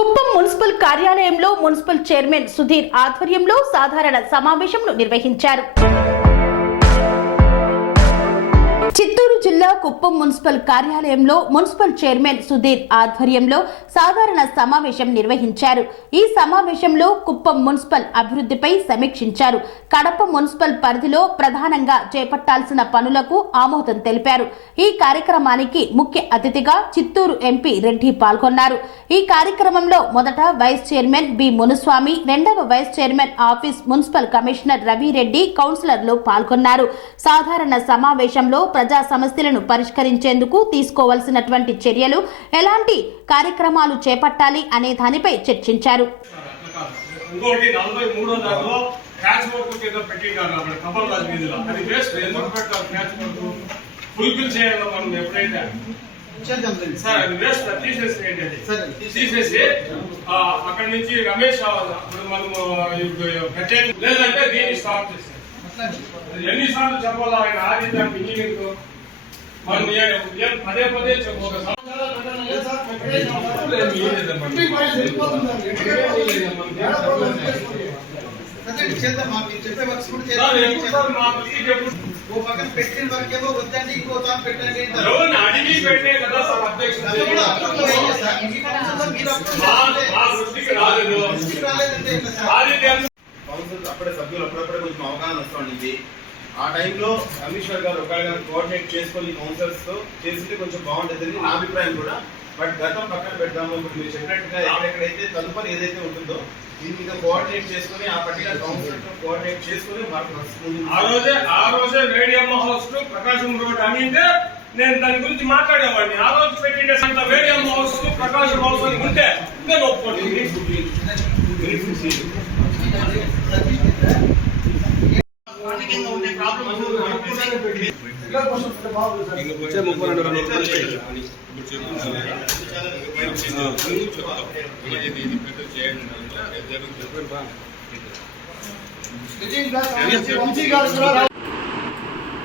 Kuppam municipal కార్యాలయంలో municipal chairman Sudheer ఆధ్వర్యంలో సాధారణ సమావేశంను నిర్వహించారు. చిత్తూరు జిల్లా కుప్పం మున్సిపల్ కార్యాలయంలో మున్సిపల్ చైర్మన్ సుధీర్ ఆధ్వర్యంలో సాధారణ సమావేశం నిర్వహించారు. ఈ సమావేశంలో కుప్పం మున్సిపల్ అభివృద్ధిపై సమీక్షించారు. కడప మున్సిపల్ పరిధిలో ప్రధానంగా చేపట్టాల్సిన పనులకు ఆమోదం తెలిపారు. ఈ కార్యక్రమానికి ముఖ్య అతిథిగా చిత్తూరు ఎంపీ రెడ్డి పాల్గొన్నారు. ఈ కార్యక్రమంలో మొదట వైస్ చైర్మన్ బి మునుస్వామి, రెండవ vice chairman office municipal commissioner Ravi Reddy, కౌన్సిలర్లు పాల్గొన్నారు. సాధారణ సమావేశంలో ప్రజా సమస్యలను పరిష్కరించేందుకు తీసుకోవాల్సినటువంటి చర్యలు, ఎలాంటి కార్యక్రమాలు చేపట్టాలి అనే దానిపై చర్చించారు. అక్కడ నుంచి రమేష్ లేదంటే దీన్ని స్టాప్ చేశారు. ఎన్నిసార్లు చెప్పాలి ఆయన ఆదిత్యానికి ఇంజనీరింగ్ మనం పదే పదే పెట్టిన వరకు ఏమో వద్దండి, ఇంకో తాను పెట్టండి అడిగి పెట్టే కదా సార్ అధ్యక్షుడు అప్పుడే సభ్యులు అప్పుడప్పుడే కొంచెం అవగాహన వస్తుంది. ఆ టైంలో కమిషనర్ గారు ఒకవేళ కోఆర్డినేట్ చేసుకొని కౌన్సిలర్స్ తో చేస్తే కొంచెం బాగుంటుంది నా అభిప్రాయం కూడా. బట్ గతం పక్కన పెడతాము. ఇప్పుడు మీరు చెప్పినట్టుగా ఎక్కడెక్కడైతే తదుపరి ఏదైతే ఉంటుందో దీన్ని కోఆర్డినేట్ చేసుకుని ఆ పర్టికులర్ కౌన్సిలర్ తో కోఆర్డినేట్ చేసుకుని ఆ రోజే రేడియం హౌస్ ప్రకాశం రోడ్ అనింటే నేను దాని గురించి మాట్లాడేవాడిని. ఆ రోజు పెట్టిన రేడియం హౌస్ ప్రకాశం హౌస్ అని ఉంటే నేను ఒప్పుకోండి.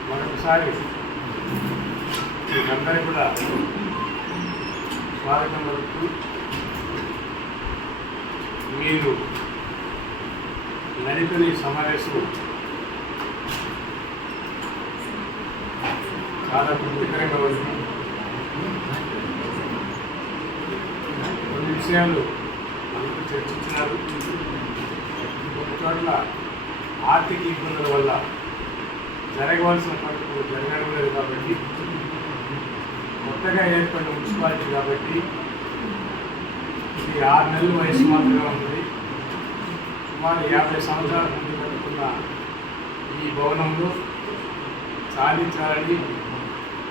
మరొకసారి అందరికీ కూడా స్వాగతం పలుకుతూ, మీరు నడిపిన సమావేశం చాలా తృప్తికరంగా ఉంది. కొన్ని విషయాలు అందరూ చర్చించినారు. కొన్ని చోట్ల ఆర్థిక ఇబ్బందుల వల్ల జరగవలసిన పనులు జరగడం లేదు కాబట్టి, కొత్తగా ఏర్పడిన మున్సిపాలిటీ కాబట్టి ఇది 6 నెలల వయసు మాత్రమే ఉంటుంది. సుమారు 50 సంవత్సరాల ముందు కట్టుకున్న ఈ భవనంలో సాధించాలని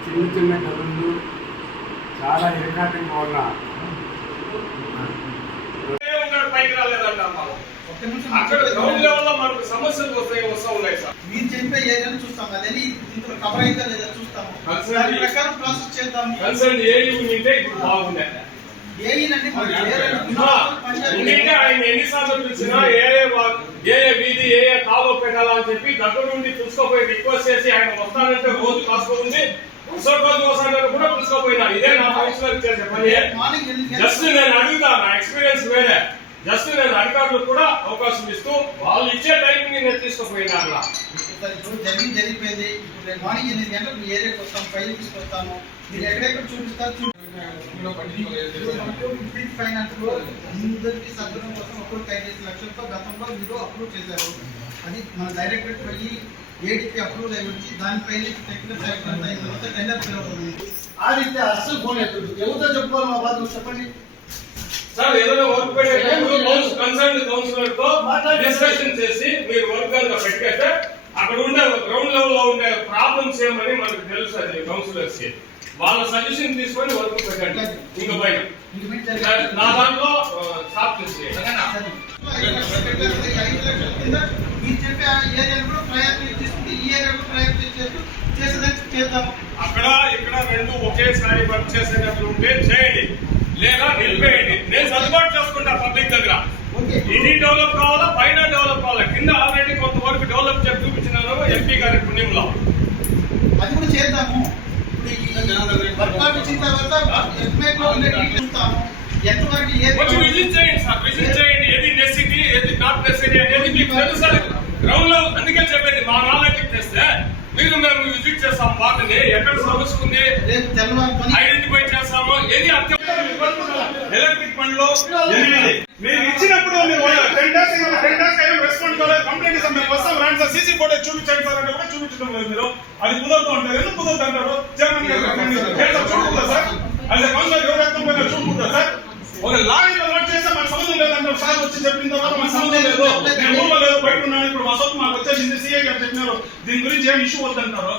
చిన్న చిన్న గదులు చాలా ఇరకాటంగా ఉన్న పైకి రాలేదంట. అక్కడ గ్రౌండ్ లెవెల్ లో మనకు సమస్యలు వస్తూ ఉన్నాయి సార్. మీరు చెప్పే ఏదైనా చూస్తాం, అదని ఇందులో కవర్ అయిందా లేదా చూస్తాము. దాని ప్రకారం ప్రాసెస్ చేద్దాము. కన్సర్న్ ఏఈ ఉంటే ఇప్పుడు బాగుండే. ఏఈనండి ఆయన ఎన్నిసార్లు పిలిచినా ఏ వీధి ఏ కాలువ పెట్టాలని చెప్పి దగ్గర నుండి చూసుకోపోయి రిక్వెస్ట్ చేసి ఆయన వస్తానంటే రోజు కాసుకోండి, రోజు వస్తానంటే కూడా చూసుకోపోయినా. ఇదే నా కౌన్సిలర్ చేసే పని. జస్ట్ నేను అడుగుతా, నా ఎక్స్పీరియన్స్ వేరే. జస్ట్ నేను అధికారులకు కూడా అవకాశం ఇస్తూ వాళ్ళు ఇచ్చే టైంకి నేను తీసుకుపోయినా. జరిగిపోయింది. ఇప్పుడు నేను మార్నింగ్ 8 గంటలకు మీ ఏరియాకి వస్తాము, ఫైల్ తీసుకొస్తాము. మీరు ఎక్కడెక్కడ చూపిస్తారు. ఫైనాన్స్ లో అందరికీ సద్గుణం కోసం ఒక్కొక్క 5 లక్షలతో గతంలో మీరు అప్రూవ్ చేశారు. అది మన డైరెక్టరేట్ వెళ్ళి ఏడీపీ అప్రూవల్ అయి వచ్చి దానిపైన టెక్నికల్ సైట్ అయిన తర్వాత టెండర్ ఫిల్ అవుతుంది. ఆ రీతి అస్సలు ఫోన్ అవుతుంది. ఎవరితో చెప్పుకోవాలి మా బాధ చెప్పండి సార్. ఏదైనా వర్క్ పెట్టేటప్పుడు కన్సర్న్ కౌన్సిలర్ తో డిస్కషన్ చేసి మీరు వర్క్ కనుక పెట్టేస్తే అక్కడ ఉండే గ్రౌండ్ లెవెల్ లో ఉండే ప్రాబ్లమ్స్ ఏమని మనకు తెలుసు. అది కౌన్సిలర్స్ కి వాళ్ళ సజెషన్ తీసుకొని వర్క్ పెట్టండి. ఇంకా బయట నా దాంట్లో స్టాప్ చేసి అక్కడ ఇక్కడ రెండు ఒకేసారి వర్క్ చేసేటట్లు ఉంటే చేయండి, లేదా నిలిపేయండి. నేను సర్దుబాటు చేసుకుంటా పబ్లిక్ దగ్గర. ఇది డెవలప్ కావాలా, పైన డెవలప్ కావాలా. కింద ఆల్రెడీ కొంతవరకు డెవలప్ చేసి చూపించినాను ఎంపీ గారి పుణ్యంలో. అది కూడా చేద్దాము. వర్కౌట్ వచ్చిన తర్వాత ఎస్టిమేట్ లో చూస్తాము. ఎంతవరకు ఏది వచ్చి విజిట్ చేయండి సార్, విజిట్ చేయండి. ఏది నెసిటీ ఏది నాట్ నెసిటీ అనేది మీకు తెలుసు గ్రౌండ్ లో. అందుకే చెప్పేది మా నాలెడ్జ్ తెస్తే మీరు మేము విజిట్ చేస్తాం, వాటిని ఎక్కడ సమస్య ఉంది రేపు తెల్లవారు ఐడెంటిఫై చేస్తాము. ఏది ఎలక్ట్రిక్ బండ్లో మీరు ఇచ్చినప్పుడు మీరు 10 days రెస్పాండ్ కాలేదు, కంప్లైంట్ ఇస్తాం, మేము వస్తాం రండి సార్, సీసీ ఫోటేజ్ చూపించండి సార్ అంటే కూడా చూపించడం లేదు. మీరు అది కుదరదు అంటారు. ఎందుకు కుదరదు అంటారు? చైర్మన్ గారు చూడకూడదా సార్? అది కౌన్సిలర్ ఎవరు వ్యక్తం పోయినా చూడకూడదా సార్? ఒక లారీ నోట్ చేస్తే మన సంబంధం లేదంటారు. సార్ వచ్చి చెప్పిన తర్వాత మన సంబంధం లేదు, నేను ఊళ్ళో లేదు, బయట ఉన్నాను, ఇప్పుడు మా సొత్తు మాకు వచ్చేసింది, సీఐ గారు చెప్పినారు, దీని గురించి ఏం ఇష్యూ వద్దంటారు.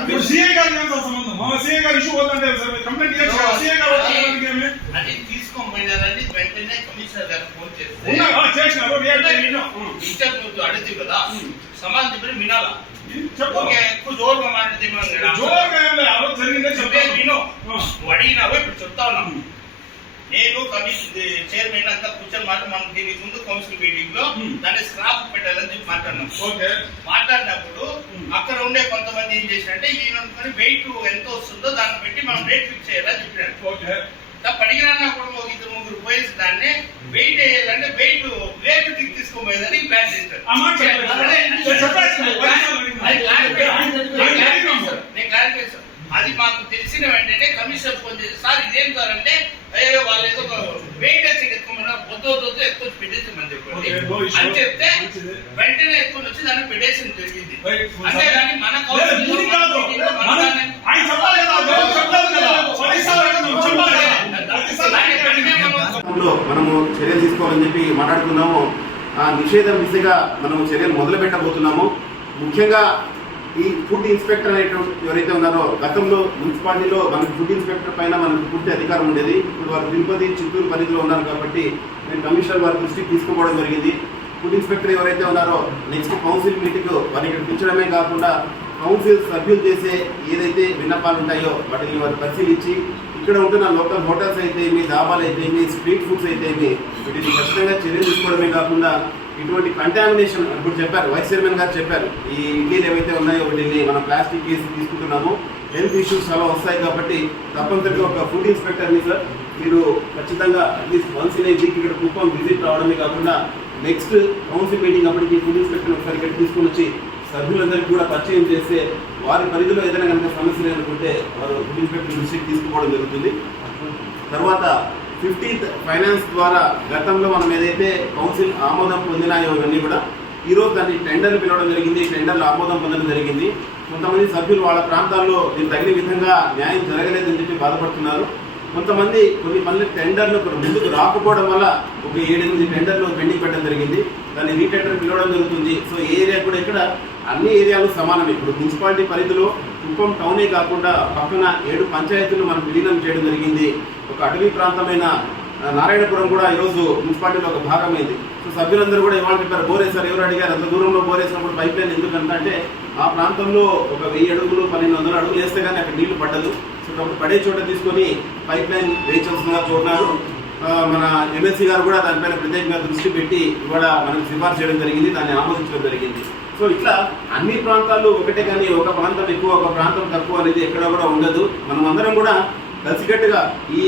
ఇప్పుడు సీఐ గారు ఏం సార్ సంబంధం? మా సీఐ గారు ఇష్యూ వద్దంటే సార్ కంప్లైంట్ చేయొచ్చు. సీఐ గారు ఏమి అది తీసుకోపోయినారని వెంటనే కమిషనర్ గారు ఫోన్ చేస్తే చేసినారు ఇచ్చేది అడిగింది కదా, సమాధానం చెప్పి వినాలా. చెప్పు. ఎక్కువ జోరుగా మాట్లాడితే జోరుగా ఏం లేదు, ఆ రోజు జరిగిందే చెప్పేది చెప్పాను. విను. నువ్వు అడిగినావు, ఇప్పుడు చెప్తా ఉన్నాను. నేను కమిషన్ చైర్మన్ అంతా కూర్చొని మాట మనం దీనికి ముందు కౌన్సిల్ మీటింగ్ లో దాన్ని స్క్రాప్ పెట్టాలని చెప్పి మాట్లాడినాం. ఓకే. మాట్లాడినప్పుడు అక్కడ ఉండే కొంతమంది ఏం చేసినట్టే ఈయన వెయిట్ ఎంత వస్తుందో దాన్ని బట్టి మనం రేట్ ఫిక్స్ చేయాలని చెప్పినాడు. ఓకే. పడిగినా కూడా ఒక 2-3 పోయేసి దాన్ని వెయిట్ వేయాలంటే వెయిట్ తీసుకోపోయేదని ప్లాన్ చేశారు. నేను క్లారిఫై చేశాను. అది మాకు తెలిసిన వెంటనే కమిషనర్ ఫోన్ చేసి సార్ ఇదేం సార్ అంటే అయ్యో వాళ్ళు ఏదో వెయిట్ వేసి ఎత్తుకోమన్నా వద్దు ఎక్కువ పెట్టేసామని చెప్పండి అని చెప్తే వెంటనే ఎత్తుకొని వచ్చి దాన్ని పెట్టేసి జరిగింది. అంతేగాని మన మనము చర్యలు తీసుకోవాలని చెప్పి మాట్లాడుతున్నాము. ఆ నిషేధం దిశగా మనము చర్యలు మొదలు పెట్టబోతున్నాము. ముఖ్యంగా ఈ ఫుడ్ ఇన్స్పెక్టర్ అనేటువంటి ఎవరైతే ఉన్నారో, గతంలో మున్సిపాలిటీలో మనకు ఫుడ్ ఇన్స్పెక్టర్ పైన మనకు పూర్తి అధికారం ఉండేది. ఇప్పుడు వారు తిరుపతి, చిత్తూరు పరిధిలో ఉన్నారు కాబట్టి నేను కమిషనర్ వారి దృష్టికి తీసుకుపోవడం జరిగింది. ఫుడ్ ఇన్స్పెక్టర్ ఎవరైతే ఉన్నారో నెక్స్ట్ కౌన్సిల్ మీటింగ్ వారిని ఇక్కడ పిలిచడమే కాకుండా కౌన్సిల్ సభ్యులు చేసే ఏదైతే విన్నపాలు ఉంటాయో వాటిని వారు పరిశీలించి ఇక్కడ ఉంటున్న లోకల్ హోటల్స్ అయితే ఏమి, ధాబాలు అయితే ఏమి, స్ట్రీట్ ఫుడ్స్ అయితే ఏమి, వీటిని ఖచ్చితంగా చర్యలు తీసుకోవడమే కాకుండా ఇటువంటి కంటామినేషన్ ఇప్పుడు చెప్పారు, వైస్ చైర్మన్ గారు చెప్పారు, ఈ ఇడ్లీలు ఏవైతే ఉన్నాయో వీటిని మనం ప్లాస్టిక్ వేసి తీసుకుంటున్నాము, హెల్త్ ఇష్యూస్ చాలా వస్తాయి కాబట్టి తప్పనిసరిగా ఒక ఫుడ్ ఇన్స్పెక్టర్ని సార్ మీరు ఖచ్చితంగా at least once in a week ఇక్కడ కుప్పం విజిట్ రావడమే కాకుండా నెక్స్ట్ కౌన్సిల్ మీటింగ్ అప్పటికి ఫుడ్ ఇన్స్పెక్టర్ ఒకసారి ఇక్కడ తీసుకొని వచ్చి సభ్యులందరికీ కూడా పరిచయం చేస్తే వారి పరిధిలో ఏదైనా కనుక సమస్యలు అనుకుంటే వారు ఫుడ్ ఇన్స్పెక్టర్ దృష్టికి తీసుకుపోవడం జరుగుతుంది. తర్వాత 15th ఫైనాన్స్ ద్వారా గతంలో మనం ఏదైతే కౌన్సిల్ ఆమోదం పొందినాయో ఇవన్నీ కూడా ఈరోజు దాన్ని టెండర్లు పిలవడం జరిగింది. టెండర్లు ఆమోదం పొందడం జరిగింది. కొంతమంది సభ్యులు వాళ్ళ ప్రాంతాల్లో దీనికి తగిన విధంగా న్యాయం జరగలేదని చెప్పి బాధపడుతున్నారు. కొంతమంది కొన్ని పనులు టెండర్లు ముందుకు రాకపోవడం వల్ల ఒక 7-8 టెండర్లు పెండింగ్ పెట్టడం జరిగింది. దాన్ని రీటెండర్ పిలవడం జరుగుతుంది. సో ఏ ఏరియా కూడా ఇక్కడ అన్ని ఏరియాలు సమానం. ఇప్పుడు మున్సిపాలిటీ పరిధిలో కుప్పం టౌనే కాకుండా పక్కన 7 పంచాయతీలు మనం విలీనం చేయడం జరిగింది. ఒక అటవీ ప్రాంతమైన నారాయణపురం కూడా ఈరోజు మున్సిపాలిటీలో ఒక భాగమైంది. సో సభ్యులందరూ కూడా ఇవాళ చెప్పారు, బోరేసారు. ఎవరు అడిగారు అంత దూరంలో బోరేసినప్పుడు పైప్ లైన్ ఎందుకంటే ఆ ప్రాంతంలో ఒక 1000 అడుగులు 1200 అడుగులు వేస్తే కానీ అక్కడ నీళ్లు పడ్డదు. సో అప్పుడు పడే చోట తీసుకొని పైప్ లైన్ వేయించాల్సిందిగా చూడన్నారు. మన ఎమ్మెల్సీ గారు కూడా దానిపైన ప్రత్యేకంగా దృష్టి పెట్టి ఇవాళ మనకు సిఫార్సు చేయడం జరిగింది, దాన్ని ఆమోదించడం జరిగింది. సో ఇట్లా అన్ని ప్రాంతాలు ఒకటే, కానీ ఒక ప్రాంతం ఎక్కువ ఒక ప్రాంతం తక్కువ అనేది ఎక్కడ కూడా ఉండదు. మనం అందరం కూడా కలిసికట్టుగా ఈ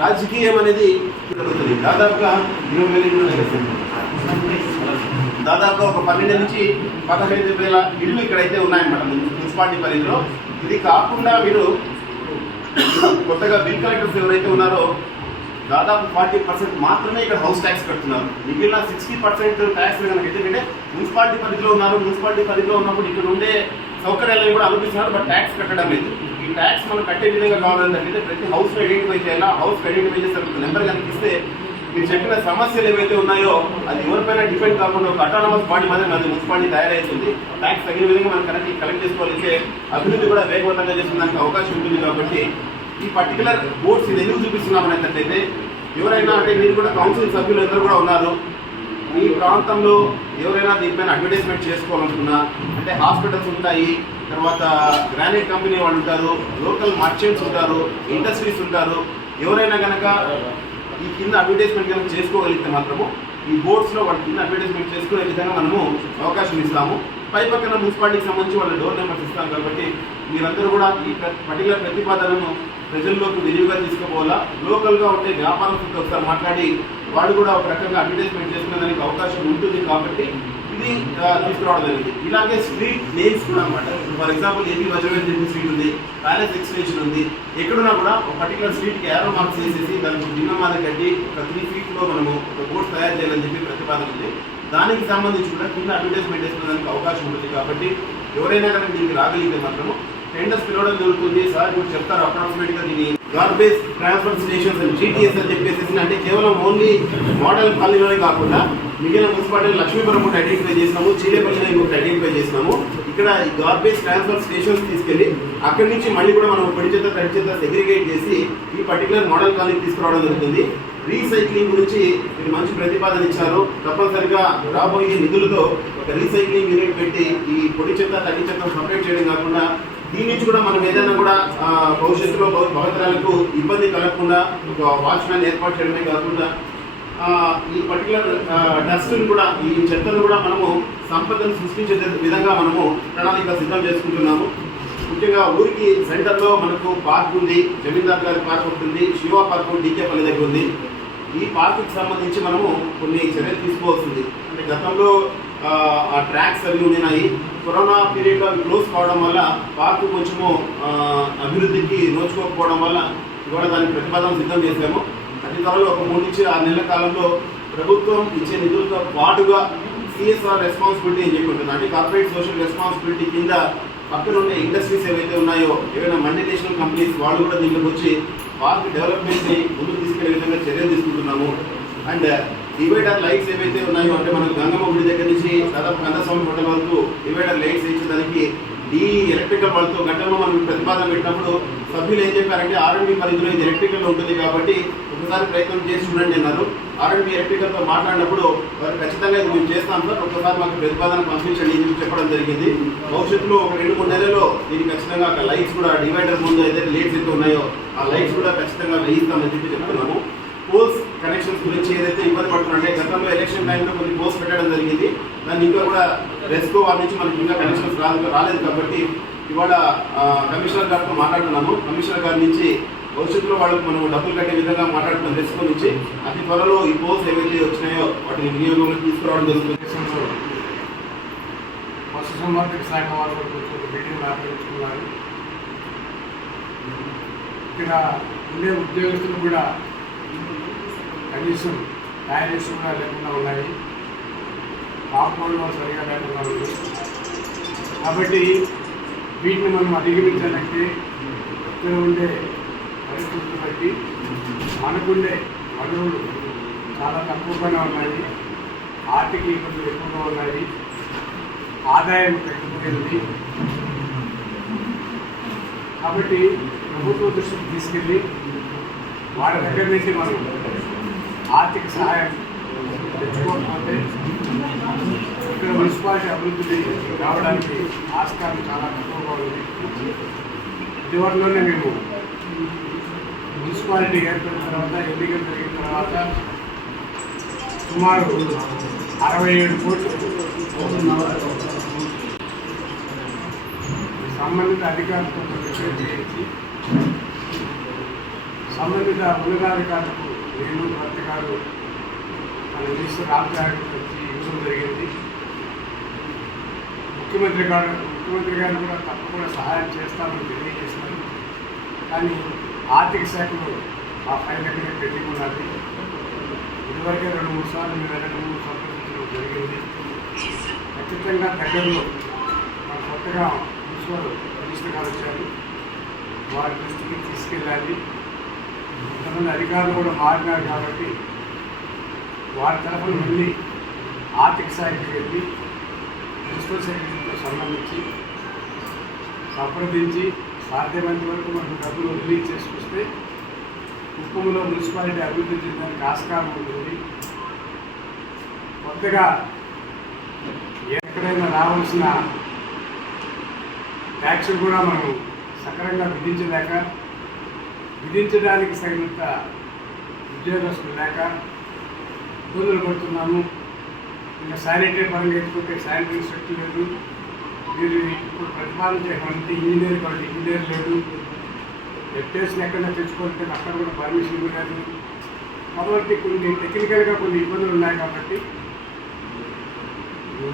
రాజకీయం అనేది జరుగుతుంది. దాదాపుగా ఒక 12 నుంచి 15,000 ఇళ్ళు ఇక్కడైతే ఉన్నాయన్నమాట మున్సిపాలిటీ పరిధిలో. ఇది కాకుండా మీరు కొత్తగా బిల్ కలెక్టర్స్ ఎవరైతే ఉన్నారో దాదాపు 40% మాత్రమే ఇక్కడ హౌస్ ట్యాక్స్ కడుతున్నారు. మిగిలిన 60% ట్యాక్స్ కనుక ఎందుకంటే మున్సిపాలిటీ పరిధిలో ఉన్నారు. మున్సిపాలిటీ పరిధిలో ఉన్నప్పుడు ఇక్కడ ఉండే సౌకర్యాలను కూడా అనుభవిస్తున్నారు, బట్ ట్యాక్స్ కట్టడం లేదు. ఈ ట్యాక్స్ మనం కట్టే విధంగా కావాలంటే ప్రతి హౌస్ ఐడెంటిఫై చేయాలా. హౌస్ ఐడెంటిఫై చేసే నెంబర్ కనుక ఇస్తే మీరు చెప్పిన సమస్యలు ఏవైతే ఉన్నాయో అది ఎవరిపైన డిపెండ్ కాకుండా ఒక అటానమస్ బాడీ మాత్రం మన మున్సిపాలిటీ తయారవుతుంది. ట్యాక్స్ తగిన విధంగా మనం కలెక్ట్ చేసుకోవాలంటే అభివృద్ధి కూడా వేగవంతంగా చేసుకోవడానికి అవకాశం ఉంటుంది. కాబట్టి ఈ పర్టికులర్ బోర్డ్స్ ఇది ఎందుకు చూపిస్తున్నాం అనేటట్లయితే ఎవరైనా అంటే మీరు కూడా కౌన్సిల్ సభ్యులు అందరూ కూడా ఉన్నారు. మీ ప్రాంతంలో ఎవరైనా దీనిపైన అడ్వర్టైజ్మెంట్ చేసుకోవాలనుకున్నా అంటే హాస్పిటల్స్ ఉంటాయి, తర్వాత గ్రానైట్ కంపెనీ వాళ్ళు ఉంటారు, లోకల్ మర్చెంట్స్ ఉంటారు, ఇండస్ట్రీస్ ఉంటారు. ఎవరైనా కనుక ఈ కింద అడ్వర్టైజ్మెంట్ కనుక చేసుకోగలిగితే మాత్రము ఈ బోర్డ్స్లో వాళ్ళ కింద అడ్వర్టైజ్మెంట్ చేసుకునే విధంగా మనము అవకాశం ఇస్తాము. పై పక్కన మున్సిపాలిటీకి సంబంధించి వాళ్ళ డోర్ నెంబర్స్ ఇస్తాం. కాబట్టి మీరందరూ కూడా ఈ పర్టికులర్ ప్రతిపాదనను ప్రజల్లోకి విరివిగా తీసుకుపోవాలా. లోకల్గా ఉండే వ్యాపారస్తులతో ఒకసారి మాట్లాడి వాళ్ళు కూడా ఒక రకంగా అడ్వర్టైజ్మెంట్ చేసుకునే దానికి అవకాశం ఉంటుంది కాబట్టి ఇది తీసుకురావడం జరిగింది. ఇలాగే స్ట్రీట్ నేమ్స్ కూడా అనమాట. ఫర్ ఎగ్జాంపుల్ ఏపీ వజ్రవేల్ స్ట్రీట్ ఉంది, ప్యాలెస్ ఎక్స్టెన్షన్ ఉంది. ఎక్కడున్నా కూడా ఒక పర్టికులర్ స్ట్రీట్కి ఏరో మార్క్స్ వేసేసి దానికి భిన్న మాదిరి కట్టి ఒక 3 feet మనం ఒక బోర్డు తయారు చేయాలని చెప్పి ప్రతిపాదన ఉంది. దానికి సంబంధించి కూడా కింద అడ్వర్టైజ్మెంట్ చేసుకునేదానికి అవకాశం ఉంటుంది. కాబట్టి ఎవరైనా కనుక దీనికి రాగలిగితే మాత్రము టెండర్స్ పిలవడం జరుగుతుంది. సార్ ఇప్పుడు చెప్తారు అప్రాక్సిమేట్గా దీన్ని గార్బేజ్ ట్రాన్స్ఫర్ స్టేషన్స్ అని GTS అని చెప్పేసి, అంటే కేవలం ఓన్లీ మోడల్ కాలనీలోనే కాకుండా మిగిలిన మున్సిపాలిటీ లక్ష్మీపురం కూడా ఐడెంటిఫై చేసినాము, చీలేపల్లిలో ఇంకొకటి ఐడెంటిఫై చేసినాము. ఇక్కడ ఈ గార్బేజ్ ట్రాన్స్ఫర్ స్టేషన్స్ తీసుకెళ్లి అక్కడి నుంచి మళ్ళీ కూడా మనం పొడి చెత్త తడి చెత్త సెగ్రిగేట్ చేసి ఈ పర్టికులర్ మోడల్ కాలనీ తీసుకురావడం జరుగుతుంది. రీసైక్లింగ్ గురించి మీరు మంచి ప్రతిపాదన ఇచ్చారు. తప్పనిసరిగా రాబోయే నిధులతో ఒక రీసైక్లింగ్ యూనిట్ పెట్టి ఈ పొడి చెత్త తడి చెత్త సపరేట్ చేయడం కాకుండా దీని నుంచి కూడా మనం ఏదైనా కూడా భవిష్యత్తులో భవితరాలకు ఇబ్బంది కలగకుండా ఒక వాచ్మ్యాన్ ఏర్పాటు చేయడమే కాకుండా ఈ పర్టికులర్ డస్ట్ని కూడా ఈ చెత్తను కూడా మనము సంపదను సృష్టించే విధంగా మనము ప్రణాళిక సిద్ధం చేసుకుంటున్నాము. ముఖ్యంగా ఊరికి సెంటర్లో మనకు పార్క్ ఉంది, జమీందార్ గారి పార్క్ ఉంటుంది, శివ పార్క్ డీకేపల్లి దగ్గర ఉంది. ఈ పార్కుకి సంబంధించి మనము కొన్ని చర్యలు తీసుకోవాల్సింది. అంటే గతంలో ఆ ట్రాక్స్ అవి ఉన్నాయి. కరోనా పీరియడ్లో అవి క్లోజ్ కావడం వల్ల పార్క్ కొంచెము అభివృద్ధికి నోచుకోకపోవడం వల్ల కూడా దానికి ప్రతిపాదన సిద్ధం చేశాము. అతి త్వరలో ఒక 3 నుంచి 6 నెలల కాలంలో ప్రభుత్వం ఇచ్చే నిధులతో పాటుగా CSR రెస్పాన్సిబిలిటీ అని చెప్పి ఉంటుంది. అంటే కార్పొరేట్ సోషల్ రెస్పాన్సిబిలిటీ కింద పక్కన ఉండే ఇండస్ట్రీస్ ఏవైతే ఉన్నాయో, ఏవైనా మల్టీనేషనల్ కంపెనీస్ వాళ్ళు కూడా దీంట్లోకి వచ్చి పార్క్ డెవలప్మెంట్ని ముందుకు తీసుకెళ్లే విధంగా చర్యలు తీసుకుంటున్నాము. అండ్ డివైడర్ లైట్స్ ఏవైతే ఉన్నాయో, అంటే మనం గంగమ్మ గుడి దగ్గర నుంచి దాదాపు కందస్వామి హోటల్ వరకు డివైడర్ లైట్స్ వేసేదానికి ఎలక్ట్రికల్ వాళ్ళతో గతంలో మనం ప్రతిపాదన పెట్టినప్పుడు సభ్యులు ఏం చెప్పారంటే R&B పరిధిలో ఇది ఎలక్ట్రికల్ ఉంటుంది కాబట్టి ఒకసారి ప్రయత్నం చేసి చూడండి అన్నారు. R&B ఎలక్ట్రికల్తో మాట్లాడినప్పుడు వారు ఖచ్చితంగా ఇది మేము చేస్తాం సార్, ఒకసారి మాకు ప్రతిపాదన పంపించండి అని చెప్పడం జరిగింది. భవిష్యత్తులో ఒక 2-3 నెలల్లో దీనికి ఖచ్చితంగా అక్కడ లైట్స్ కూడా డివైడర్ ముందు ఏదైతే లైట్స్ అయితే ఉన్నాయో ఆ లైట్స్ కూడా ఖచ్చితంగా వేయిస్తామని చెప్పి చెప్తున్నాము. పోల్స్ కనెక్షన్స్ గురించి ఏదైతే ఇబ్బంది పడుతున్నారంటే గతంలో ఎలక్షన్ టైంలో కొన్ని పోల్స్ పెట్టడం జరిగింది. దాన్ని ఇంకా కూడా రెస్కో వాళ్ళ నుంచి మనకి ఇంకా కనెక్షన్స్ రాలేదు కాబట్టి ఇవాళ కమిషనర్ గారితో మాట్లాడుతున్నాము. కమిషనర్ గారి నుంచి భవిష్యత్తులో వాళ్ళకి మనం డబ్బులు కట్టే విధంగా మాట్లాడుతున్నాం. రెస్కో నుంచి అతి త్వరలో ఈ పోల్స్ ఏవైతే వచ్చినాయో వాటిని వినియోగంలో తీసుకురావడం జరుగుతుంది. పశుసంవర్ధక శాఖ వాళ్ళు బిల్డింగ్ ఆపరించుకున్నారు. ఇక్కడ ఉండే ఉద్యోగస్తులు కూడా కనీసం టాయిలెట్స్ కూడా లేకుండా ఉన్నాయి, కాంపౌండ్లో సరిగా లేకుండా ఉంది. కాబట్టి వీటిని మనం అధిగమించాలంటే ఇక్కడ ఉండే పరిస్థితులు బట్టి మనకుండే వనరులు చాలా తక్కువగానే ఉన్నాయి, ఆర్థిక ఇబ్బందులు ఎక్కువగా ఉన్నాయి, ఆదాయం తగ్గిపోయింది. కాబట్టి ప్రభుత్వ దృష్టికి తీసుకెళ్ళి వారి దగ్గర నుంచి మనం ఆర్థిక సహాయం తెచ్చుకోకపోతే ఇక్కడ మున్సిపాలిటీ అభివృద్ధి రావడానికి ఆస్కారం చాలా తక్కువగా ఉంది. ఇదివరలోనే మేము మున్సిపాలిటీ ఏర్పడిన తర్వాత ఎన్నికలు జరిగిన తర్వాత సుమారు 67 కోట్లు సంబంధిత అధికారులతో రిపేర్ చేయించి సంబంధిత ఉన్నతాధికారులకు నేను భర్త గారు మన మినిస్టర్ రామచారి వచ్చి ఇవ్వడం జరిగింది. ముఖ్యమంత్రి గారు కూడా తప్పకుండా సహాయం చేస్తామని తెలియజేస్తున్నారు. కానీ ఆర్థిక శాఖలో ఆ ఫైల్ దగ్గర పెండింగ్ ఉన్నది. ఇదివరకే 2-3 సార్లు మీరు వెళ్ళడం సంప్రదించడం జరిగింది. ఖచ్చితంగా దగ్గరలో మన కొత్తగా మున్సిపల్ మినిస్టర్ గారు వచ్చారు, వారి దృష్టికి తీసుకెళ్ళాలి. కొంతమంది అధికారులు కూడా మారినారు కాబట్టి వారి తరఫున వెళ్ళి ఆర్థిక శాఖకి వెళ్ళి మున్సిపల్ సెక్రటరీతో సంబంధించి సంప్రదించి సాధ్యమైనంత వరకు మనకు డబ్బులు రిలీజ్ చేసుకొస్తే కుప్పంలో మున్సిపాలిటీ అభివృద్ధి చెందడానికి ఆస్కారం ఉంటుంది. కొత్తగా ఎక్కడైనా రావాల్సిన ట్యాక్స్ కూడా మనం సక్రమంగా విధించడానికి తగినంత ఉద్యోగస్తులు లేక ఇబ్బందులు పడుతున్నాము. ఇంకా శానిటరీ పరంగా ఎత్తుకుంటే శానిటరీ స్ట్రక్చర్ లేదు. మీరు ఇప్పుడు ప్రతిపాదన చేయమంటే ఇంజనీర్ కాబట్టి ఇంజనీర్ లేదు. టెస్ట్ని ఎక్కడైనా తెచ్చుకుంటే అక్కడ కూడా పర్మిషన్ ఇవ్వలేదు. కాబట్టి కొన్ని టెక్నికల్గా కొన్ని ఇబ్బందులు ఉన్నాయి. కాబట్టి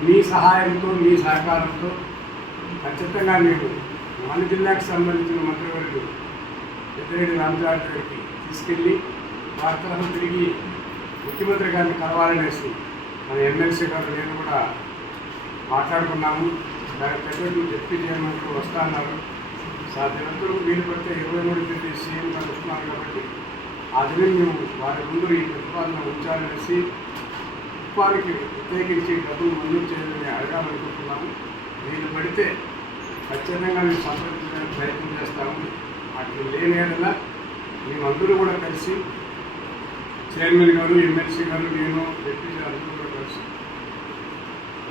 మీ సహాయంతో మీ సహకారంతో ఖచ్చితంగా మేము మన జిల్లాకు సంబంధించిన మంత్రివర్యులు పెద్దిరెడ్డి రామచంద్ర గారికి తీసుకెళ్ళి వారి తరఫున తిరిగి ముఖ్యమంత్రి గారిని కలవాలనేసి మన ఎమ్మెల్సీ గారు నేను కూడా మాట్లాడుకున్నాము. దానికి తగ్గట్టు డిప్యూటీ చైర్మన్ కూడా వస్తా అన్నారు. సాధ్యమంతరకు వీలు పడితే 23 తేదీ సీఎం గారు వస్తున్నారు. కాబట్టి ఆ దినం మేము వారి ముందు ఈ ప్రతిపాదన ఉంచాలనేసి కుప్పానికి ప్రత్యేకించి డబ్బులు మంజూరు చేయాలని అడగాలనుకుంటున్నాము. వీలు పడితే ఖచ్చితంగా మేము సంప్రదించడానికి ప్రయత్నం చేస్తాము. అట్లా లేని ఏదైనా మేమందరూ కూడా కలిసి చైర్మన్ గారు, ఎమ్మెల్సీ గారు, నేను, డిప్యూటీ అందరూ కూడా కలిసి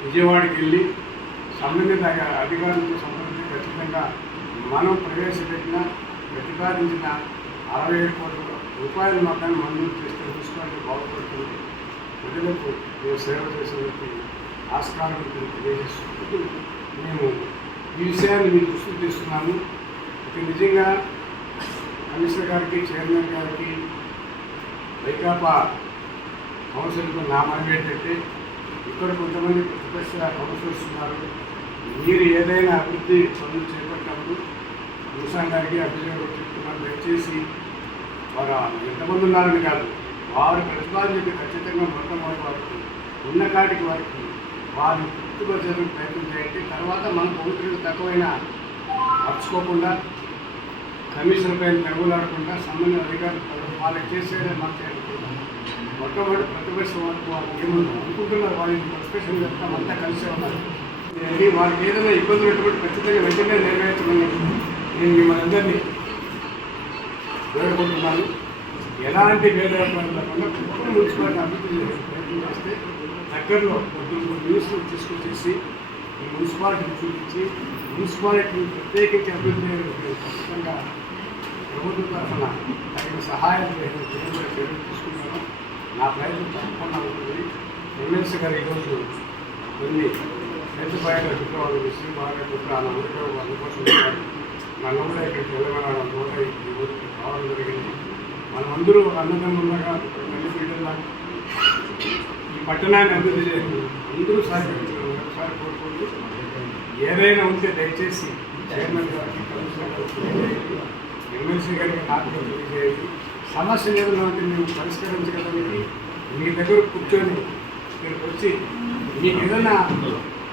విజయవాడకి వెళ్ళి సంబంధిత అధికారులతో సంబంధించి ఖచ్చితంగా మనం ప్రవేశపెట్టిన ప్రతిపాదించిన 67 కోట్ల రూపాయలు మాత్రమే మంజూరు చేస్తే మున్సిపాలిటీ బాగుపడుతుంది. ప్రజలకు మేము సేవ చేసేందుకు ఆస్కారం తెలియజేసుకుంటూ మేము ఈ విషయాన్ని మీకు దృష్టికి తీస్తున్నాము. ఇక నిజంగా కమిషనర్ గారికి, చైర్మన్ గారికి, వైకాపా కౌన్సిల్కు నా మనవి ఏంటంటే ఇక్కడ కొంతమంది ప్రతిపక్ష కౌన్సిలర్స్ ఉన్నారు. మీరు ఏదైనా అభివృద్ధి పనులు చేపట్టినప్పుడు భూషణ్ గారికి అభిజీవి చెప్తున్నారు. దయచేసి వారు ఎంతమంది ఉన్నారని కాదు, వారి ప్రతిపాదనకి ఖచ్చితంగా మొట్టమొదటి వారికి ఉన్న కాటికి వారికి వారిని గుర్తుపరిచేందుకు ప్రయత్నం చేయండి. తర్వాత మన పౌరులకు తక్కువైనా మర్చుకోకుండా కమిషన్ పైన తగులాడకుండా సంబంధిత అధికారులు వాళ్ళకి చేసేదే మాట్లాడుకుంటున్నాం. మొట్టమొదటి ప్రతిపక్ష వాళ్ళు ఏమన్నా అనుకుంటున్నారు, వాళ్ళకి ప్రతిపక్షం చెప్తాం, అంతా కలిసే ఉన్నారు. వాళ్ళకి ఏదైనా ఇబ్బందులు ఉన్నటువంటి ఖచ్చితంగా వెంటనే నెరవేర్చమని నేను మిమ్మల్ని అందరినీ వేడుకుంటున్నాను. ఎలాంటి భేదభావాలు లేకుండా కుప్పం మున్సిపాలిటీ అభివృద్ధి చేసే ప్రయత్నం చేస్తే దగ్గరలో న్యూస్లు తీసుకొచ్చేసి ఈ మున్సిపాలిటీని చూపించి మున్సిపాలిటీని ప్రత్యేకించి అభివృద్ధి ఖచ్చితంగా ప్రభుత్వం తరఫున తగిన సహాయం చర్యలు తీసుకున్నాను. నా ప్రయత్నం తప్పకుండా ఉంటుంది. ఎమ్మెల్సీ గారు ఈరోజు కొన్ని పెద్దపాయల శుక్రవారం విషయం బాగా ఆయన ఊరిలో అందుకోసం నన్ను కూడా ఇక్కడ తెలంగాణ కూడా ఈ ఊరికి రావడం జరిగింది. మనమందరూ ఒక అన్నదమ్ములాగా తల్లి బిడ్డలాగా ఈ పట్టణాన్ని అభివృద్ధి చేయాలి. అందరూ సహకరించడం ఒకసారి కోరుకుంటూ ఏదైనా ఉంటే దయచేసి చైర్మన్ గారికి, కమిషనర్ గారికి, ఎమ్మెల్సీ గారికి నాకు తెలియజేయండి. సమస్య ఏదైనా ఉంటే మేము పరిష్కరించగలనికి మీ దగ్గర కూర్చొని ఇక్కడికి వచ్చి మీకు ఏదైనా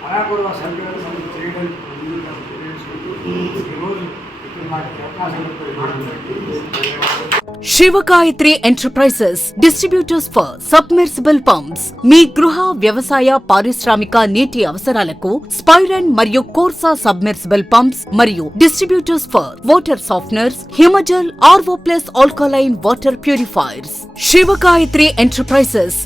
అరాపూర్వ సౌకర్యాలు చేయడానికి ముందుగా తెలియజేసుకుంటూ ఈరోజు ఇక్కడ నాకు అవకాశం Sivagayatri enterprises distributors for submersible pumps మీ గృహ, వ్యవసాయ, పారిశ్రామిక నీటి అవసరాలకు స్పైరన్ మరియు కోర్సా సబ్మెర్సిబుల్ పంప్స్ మరియు distributors for water softeners, Himajal, RO+ alkaline water purifiers. Sivagayatri enterprises